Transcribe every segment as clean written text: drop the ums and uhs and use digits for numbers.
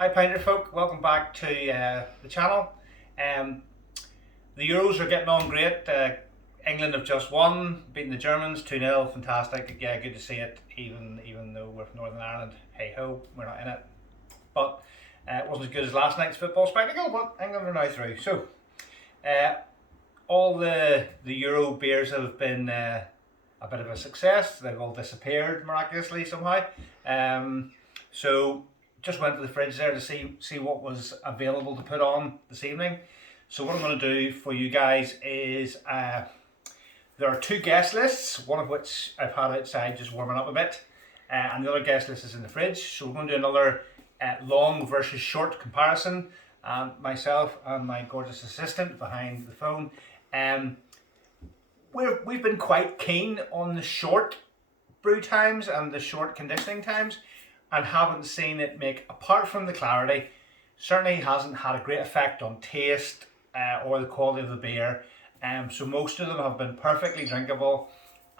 Hi Pinter folk, welcome back to the channel. Um, the Euros are getting on great. England have just won, beating the Germans 2-0, fantastic. Yeah, good to see it, even though we're from Northern Ireland. Hey ho, we're not in it. But it wasn't as good as last night's football spectacle, but England are now through. So, all the Euro beers have been a bit of a success. They've all disappeared miraculously somehow. So just went to the fridge there to see what was available to put on this evening. So what I'm going to do for you guys is there are two guest lists, one of which I've had outside just warming up a bit, and the other guest list is in the fridge. So we're going to do another long versus short comparison. And myself and my gorgeous assistant behind the phone, we've been quite keen on the short brew times and the short conditioning times, and haven't seen it make, apart from the clarity, certainly hasn't had a great effect on taste or the quality of the beer. So most of them have been perfectly drinkable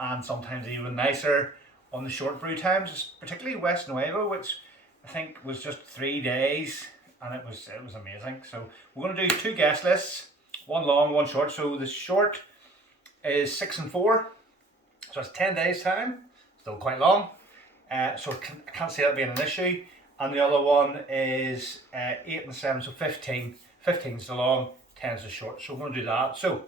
and sometimes even nicer on the short brew times, particularly West Nuevo, which I think was just 3 days, and it was amazing. So we're going to do two guest lists, one long, one short. So the short is 6 and 4, so it's 10 days time, still quite long. So I can't see that being an issue. And the other one is 8 and 7, so 15. 15 is the long, 10 is the short. So we're going to do that. So,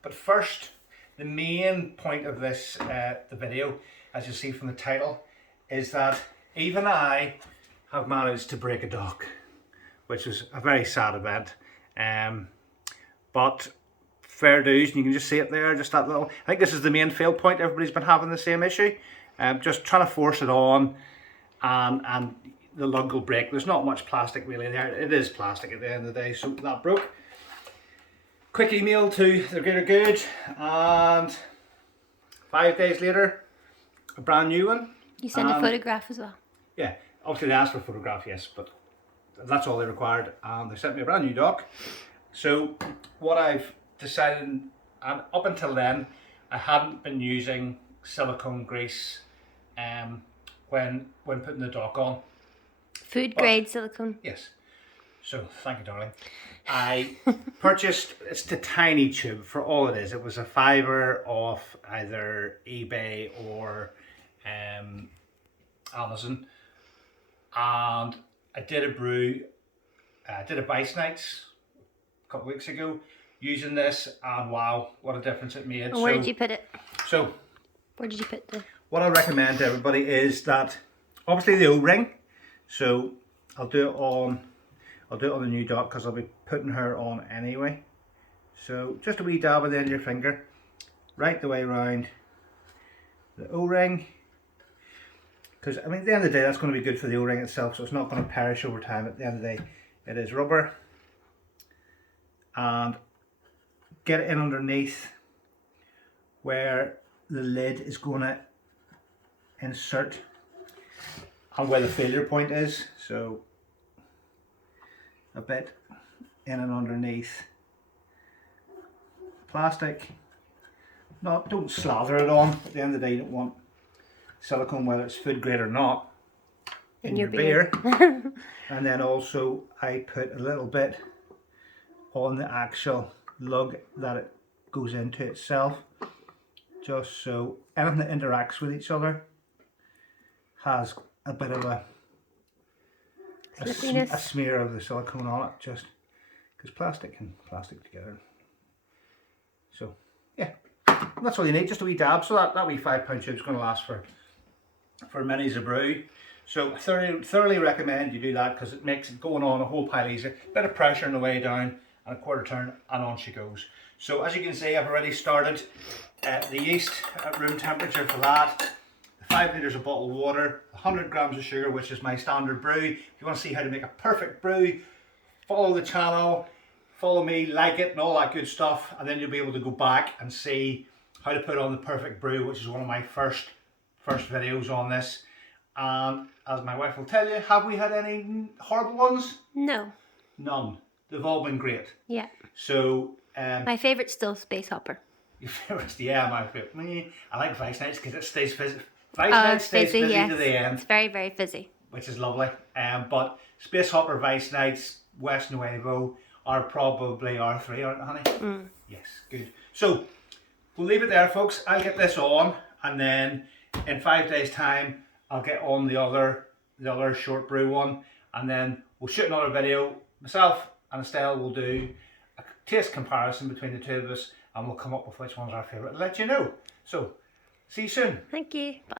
but first, the main point of this the video, as you see from the title, is that even I have managed to break a dock, which was a very sad event. But fair dues, and you can just see it there, just that little. I think this is the main fail point. Everybody's been having the same issue. Just trying to force it on, and the lug will break. There's not much plastic really there. It is plastic at the end of the day, so that broke. Quick email to the Greater Good, and 5 days later, a brand new one. You sent a photograph as well. Yeah, obviously they asked for a photograph, yes, but that's all they required, and they sent me a brand new dock. So what I've decided, and up until then, I hadn't been using silicone grease when putting the dock on. Food grade silicone. Yes. So thank you, darling. I purchased, it's the tiny tube for all it is. It was a fiver off either eBay or Amazon, and I did a brew. I did a Vice Nights a couple of weeks ago using this, and wow, what a difference it made. And where did you put it? So where did you put the? What I recommend to everybody is that obviously the O-ring. So I'll do it on the new dock because I'll be putting her on anyway. So just a wee dab at the end of your finger, right the way around the O-ring. Because I mean, at the end of the day, that's going to be good for the O-ring itself, so it's not going to perish over time. At the end of the day, it is rubber. And get it in underneath where the lid is going to insert and where the failure point is. So a bit in and underneath plastic. Don't slather it on. At the end of the day, you don't want silicone, whether it's food grade or not, in your beer. And then also I put a little bit on the actual lug that it goes into itself, just so anything that interacts with each other has a bit of a smear of the silicone on it, just because plastic and plastic together. So yeah, that's all you need, just a wee dab. So that wee £5 tube is going to last for minis of brew. So thoroughly recommend you do that, because it makes it going on a whole pile easier. Bit of pressure on the way down, and a quarter turn, and on she goes. So as you can see, I've already started the yeast at room temperature for that. 5 litres of bottled water, 100 grams of sugar, which is my standard brew. If you want to see how to make a perfect brew, follow the channel, follow me, like it, and all that good stuff, and then you'll be able to go back and see how to put on the perfect brew, which is one of my first videos on this. And as my wife will tell you, have we had any horrible ones? No. None. They've all been great. Yeah. So my favourite's still Space Hopper. Your favourite? Yeah, my favourite. I like Vice Nights because it stays fizzy. Vice Nights stays fizzy yes. to the end. It's very, very fizzy. which is lovely. But Space Hopper, Vice Knights, West Nuevo are probably R3, aren't they, honey? Yes, good. So we'll leave it there, folks. I'll get this on, and then in 5 days' time, I'll get on the other short brew one, and then we'll shoot another video. Myself and Estelle will do a taste comparison between the two of us, and we'll come up with which one's our favourite. I'll let you know. So, see you soon. Thank you. Bye.